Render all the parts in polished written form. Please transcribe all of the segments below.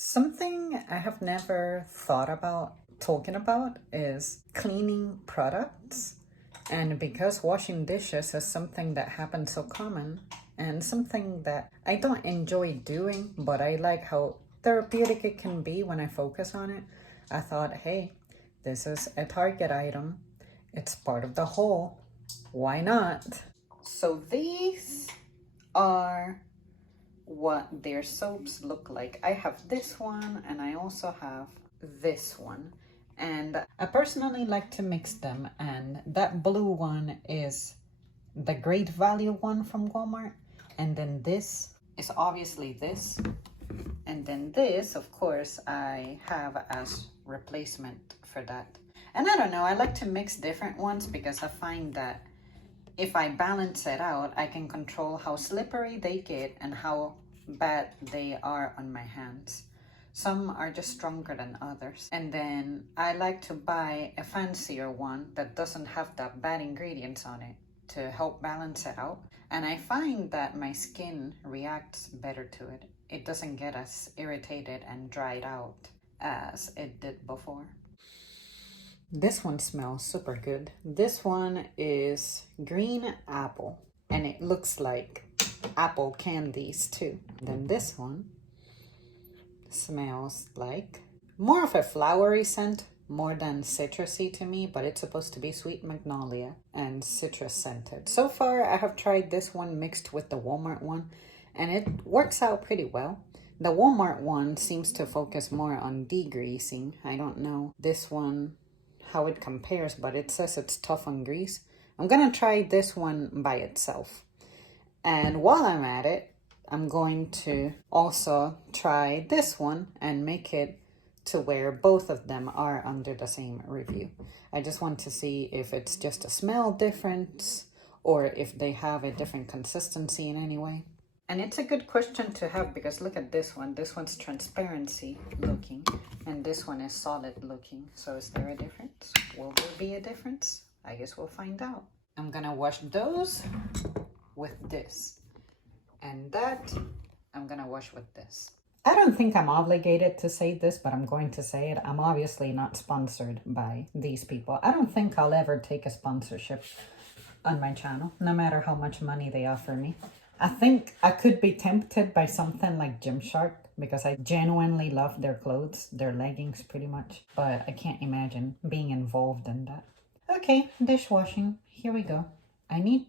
Something I have never thought about talking about is cleaning products. And because washing dishes is something that happens so common and something that I don't enjoy doing, but I like how therapeutic it can be when I focus on it, I thought, hey, this is a Target item. It's part of the whole. Why not? So these are what their soaps look like. I have this one and I also have this one. And I personally like to mix them, and that blue one is the Great Value one from Walmart. And then this is obviously this. And then this, of course, I have as replacement for that. And I don't know, I like to mix different ones because I find that if I balance it out, I can control how slippery they get and how bad they are on my hands. Some are just stronger than others. And then I like to buy a fancier one that doesn't have that bad ingredients on it to help balance it out. And I find that my skin reacts better to it. It doesn't get as irritated and dried out as it did before. This one smells super good. This one is green apple and it looks like apple candies too. Then this one smells like more of a flowery scent, more than citrusy to me, but it's supposed to be sweet magnolia and citrus scented. So far I have tried this one mixed with the Walmart one and it works out pretty well. The Walmart one seems to focus more on degreasing. I don't know this one how it compares, but it says it's tough on grease. I'm gonna try this one by itself. And while I'm at it, I'm going to also try this one and make it to where both of them are under the same review. I just want to see if it's just a smell difference or if they have a different consistency in any way. And it's a good question to have because look at this one. This one's transparency looking and this one is solid looking. So is there a difference? Will there be a difference? I guess we'll find out. I'm gonna wash those with this. And that I'm gonna wash with this. I don't think I'm obligated to say this, but I'm going to say it. I'm obviously not sponsored by these people. I don't think I'll ever take a sponsorship on my channel, no matter how much money they offer me. I think I could be tempted by something like Gymshark because I genuinely love their clothes, their leggings pretty much, but I can't imagine being involved in that. Okay, dishwashing, here we go. I need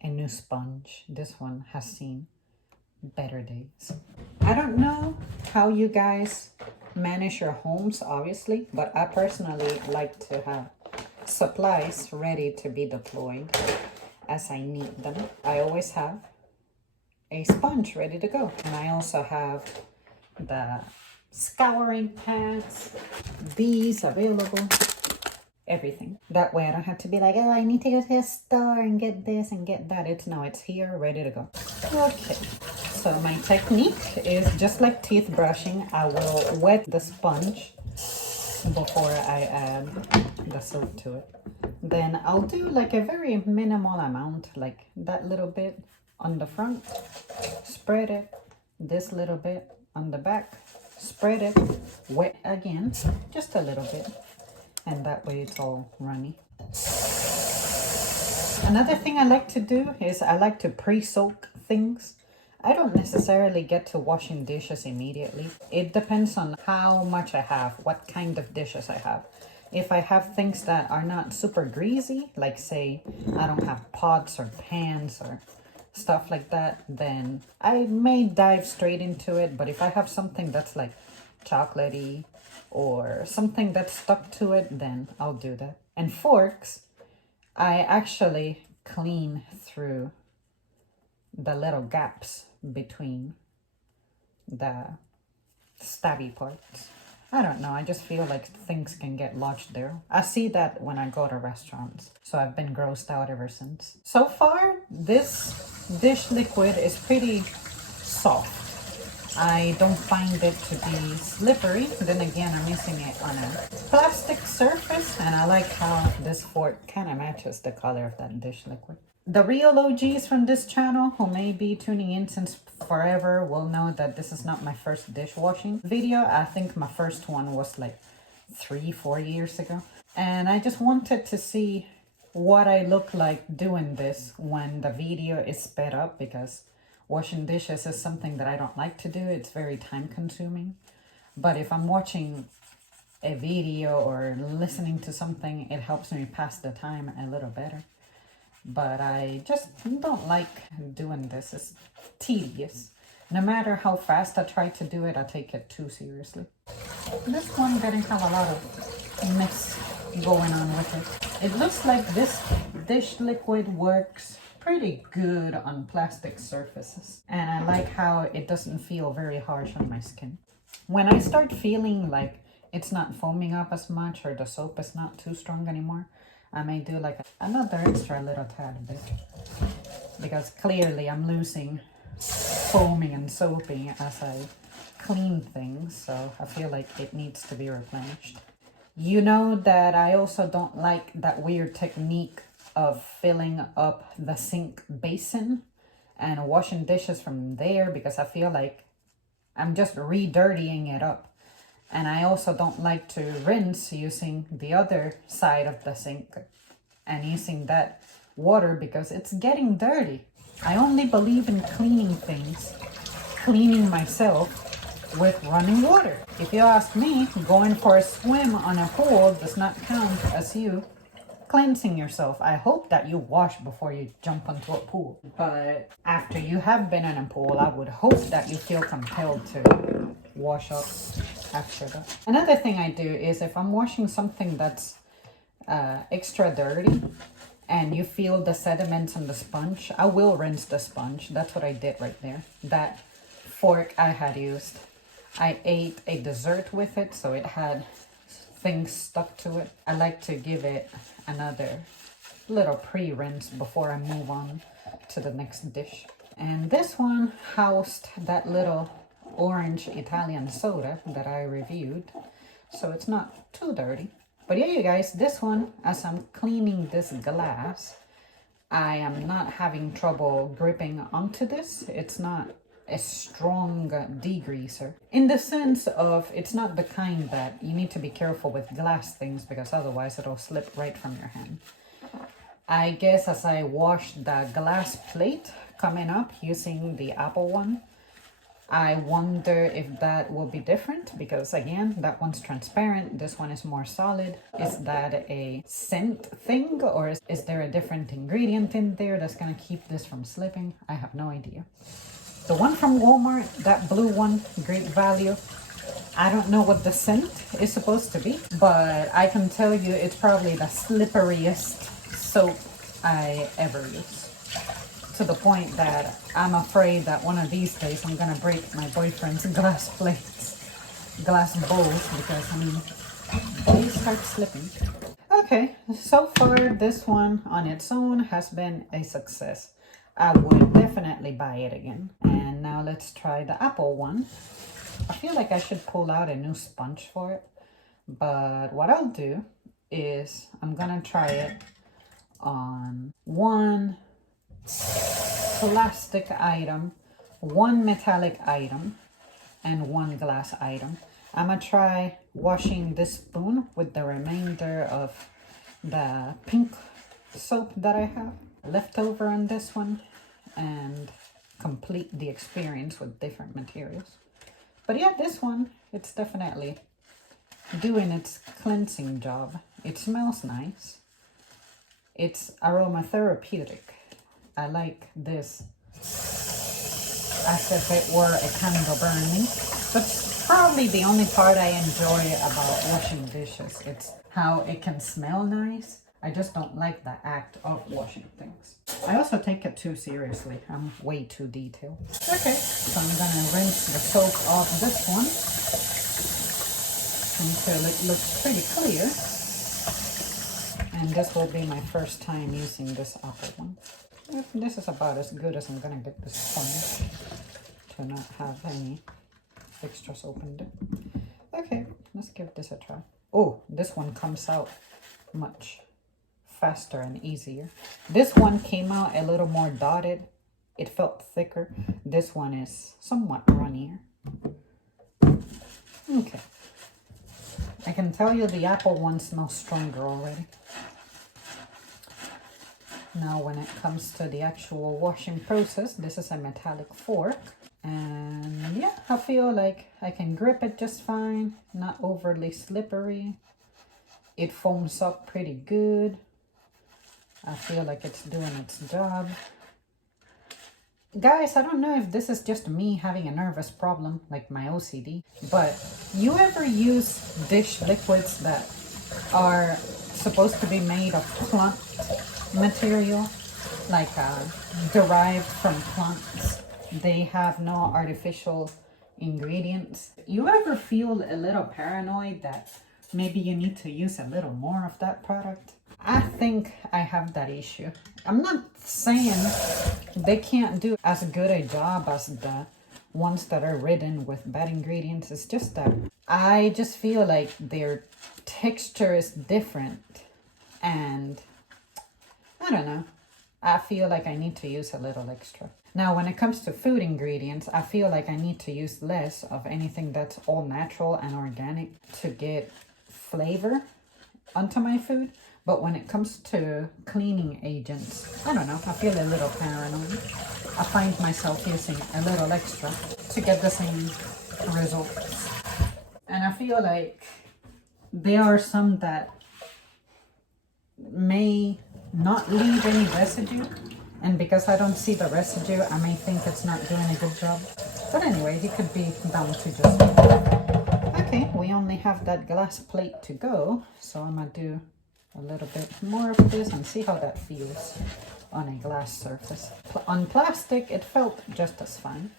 a new sponge. This one has seen better days. I don't know how you guys manage your homes, obviously, but I personally like to have supplies ready to be deployed as I need them. I always have a sponge ready to go. And I also have the scouring pads, these available, everything. That way I don't have to be like, oh, I need to go to the store and get this and get that. It's here, ready to go. Okay, so my technique is just like teeth brushing. I will wet the sponge before I add the soap to it. Then I'll do like a very minimal amount, like that little bit on the front, spread it, this little bit on the back, spread it, wet again, just a little bit, and that way it's all runny. Another thing I like to do is I like to pre-soak things. I don't necessarily get to washing dishes immediately. It depends on how much I have, what kind of dishes I have. If I have things that are not super greasy, like say I don't have pots or pans or stuff like that, then I may dive straight into it. But if I have something that's like chocolatey or something that's stuck to it, then I'll do that. And forks, I actually clean through the little gaps between the stabby parts. I don't know, I just feel like things can get lodged there. I see that when I go to restaurants, so I've been grossed out ever since. So far, this dish liquid is pretty soft. I don't find it to be slippery. Then again, I'm using it on a plastic surface, and I like how this fork kind of matches the color of that dish liquid. The real OGs from this channel who may be tuning in since forever will know that this is not my first dishwashing video. I think my first one was like 3-4 years ago. And I just wanted to see what I look like doing this when the video is sped up, because washing dishes is something that I don't like to do. It's very time consuming. But if I'm watching a video or listening to something, it helps me pass the time a little better. But I just don't like doing this. It's tedious. No matter how fast I try to do it, I take it too seriously. This one didn't have a lot of mess going on with it. It looks like this dish liquid works pretty good on plastic surfaces. And I like how it doesn't feel very harsh on my skin. When I start feeling like it's not foaming up as much or the soap is not too strong anymore, I may do like another extra little tad bit, because clearly I'm losing foaming and soaping as I clean things, so I feel like it needs to be replenished. You know that I also don't like that weird technique of filling up the sink basin and washing dishes from there, because I feel like I'm just re-dirtying it up. And I also don't like to rinse using the other side of the sink and using that water, because it's getting dirty. I only believe in cleaning things, cleaning myself with running water. If you ask me, going for a swim on a pool does not count as you cleansing yourself. I hope that you wash before you jump onto a pool. But after you have been in a pool, I would hope that you feel compelled to wash up after that. Another thing I do is if I'm washing something that's extra dirty and you feel the sediments on the sponge, I will rinse the sponge. That's what I did right there. That fork I had used, I ate a dessert with it, so it had things stuck to it. I like to give it another little pre-rinse before I move on to the next dish. And this one housed that little orange Italian soda that I reviewed, so it's not too dirty. But yeah, you guys, this one, as I'm cleaning this glass, I am not having trouble gripping onto this. It's not a strong degreaser, in the sense of it's not the kind that you need to be careful with glass things, because otherwise it'll slip right from your hand. I guess as I wash the glass plate coming up using the Apple one, I wonder if that will be different, because again, that one's transparent, this one is more solid. Is that a scent thing, or is there a different ingredient in there that's gonna keep this from slipping? I have no idea. The one from Walmart, that blue one, great value. I don't know what the scent is supposed to be, but I can tell you it's probably the slipperiest soap I ever use. To the point that I'm afraid that one of these days I'm gonna break my boyfriend's glass plates, glass bowls, because I mean, they start slipping. Okay, so far this one on its own has been a success. I would definitely buy it again. And now let's try the Apple one. I feel like I should pull out a new sponge for it, but what I'll do is I'm gonna try it on one plastic item, one metallic item, and one glass item. I'm gonna try washing this spoon with the remainder of the pink soap that I have left over on this one, and complete the experience with different materials. But yeah, this one, it's definitely doing its cleansing job. It smells nice. It's aromatherapeutic. I like this as if it were a candle burning. That's probably the only part I enjoy about washing dishes. It's how it can smell nice. I just don't like the act of washing things. I also take it too seriously. I'm way too detailed. Okay, so I'm gonna rinse the soap off this one until it looks pretty clear. And this will be my first time using this Apple one. This is about as good as I'm gonna get this sponge to not have any extra soap in it. Okay, let's give this a try. Oh, this one comes out much faster and easier. This one came out a little more dotted. It felt thicker. This one is somewhat runnier. Okay. I can tell you the apple one smells stronger already. Now when it comes to the actual washing process, this is a metallic fork. And yeah, I feel like I can grip it just fine, not overly slippery. It foams up pretty good. I feel like it's doing its job. Guys, I don't know if this is just me having a nervous problem, like my OCD, but you ever use dish liquids that are supposed to be made of plant material, like derived from plants? They have no artificial ingredients. You ever feel a little paranoid that maybe you need to use a little more of that product? I think I have that issue. I'm not saying they can't do as good a job as the ones that are ridden with bad ingredients. It's just that I just feel like their texture is different. And I don't know. I feel like I need to use a little extra. Now, when it comes to food ingredients, I feel like I need to use less of anything that's all natural and organic to get flavor onto my food. But when it comes to cleaning agents, I don't know, I feel a little paranoid. I find myself using a little extra to get the same results. And I feel like there are some that may not leave any residue. And because I don't see the residue, I may think it's not doing a good job. But anyway, it could be down to just me. Okay, we only have that glass plate to go. So I'm going to do a little bit more of this and see how that feels on a glass surface. On plastic, it felt just as fine.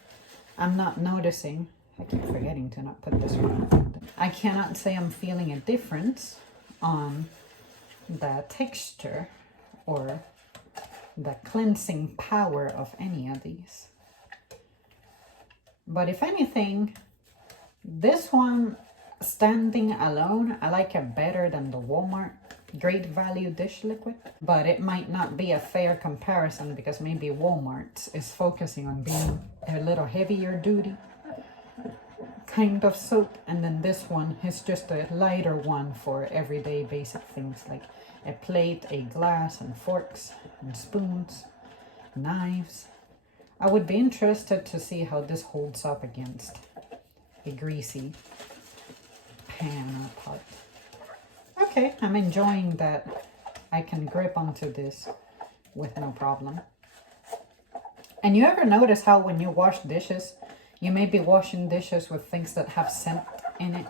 I'm not noticing, I keep forgetting to not put this one on. I cannot say I'm feeling a difference on the texture or the cleansing power of any of these. But if anything, this one standing alone, I like it better than the Walmart Great Value dish liquid. But it might not be a fair comparison because maybe Walmart is focusing on being a little heavier duty kind of soap, and then this one is just a lighter one for everyday basic things like a plate, a glass, and forks and spoons, knives. I would be interested to see how this holds up against a greasy pan or pot. Okay, I'm enjoying that I can grip onto this with no problem. And you ever notice how when you wash dishes, you may be washing dishes with things that have scent in it,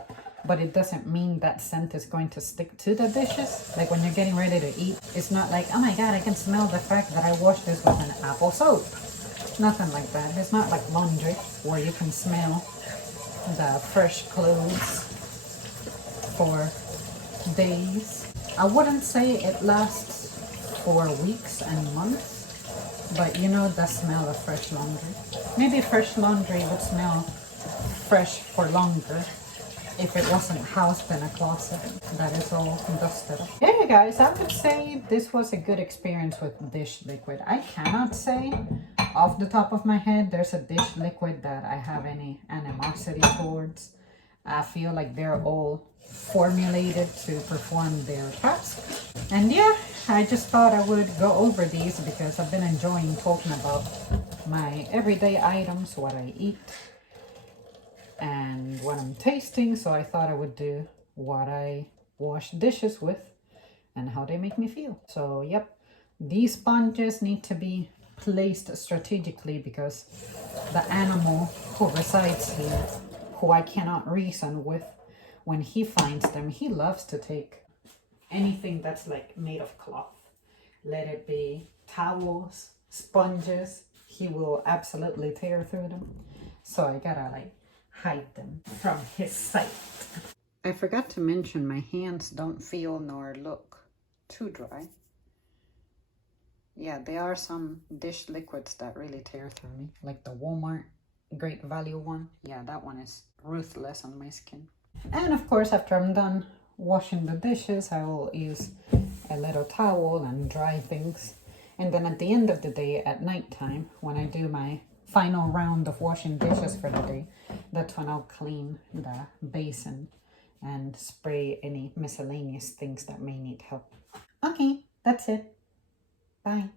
but it doesn't mean that scent is going to stick to the dishes. Like when you're getting ready to eat, it's not like, oh my God, I can smell the fact that I washed this with an apple soap. Nothing like that. It's not like laundry where you can smell the fresh clothes for days. I wouldn't say it lasts for weeks and months, but you know the smell of fresh laundry. Maybe fresh laundry would smell fresh for longer if it wasn't housed in a closet that is all dusted up. Yeah, guys, I would say this was a good experience with dish liquid. I cannot say off the top of my head there's a dish liquid that I have any animosity towards. I feel like they're all formulated to perform their task. And yeah, I just thought I would go over these because I've been enjoying talking about my everyday items, what I eat, and what I'm tasting. So I thought I would do what I wash dishes with and how they make me feel. So yep, these sponges need to be placed strategically because the animal who resides here, who I cannot reason with, when he finds them, he loves to take anything that's like made of cloth. Let it be towels, sponges, he will absolutely tear through them. So I gotta like hide them from his sight. I forgot to mention my hands don't feel nor look too dry. Yeah, there are some dish liquids that really tear through me, like the Walmart Great Value one. Yeah, that one is ruthless on my skin. And of course, after I'm done washing the dishes, I will use a little towel and dry things. And then at the end of the day, at nighttime, when I do my final round of washing dishes for the day, that's when I'll clean the basin and spray any miscellaneous things that may need help. Okay, that's it. Bye.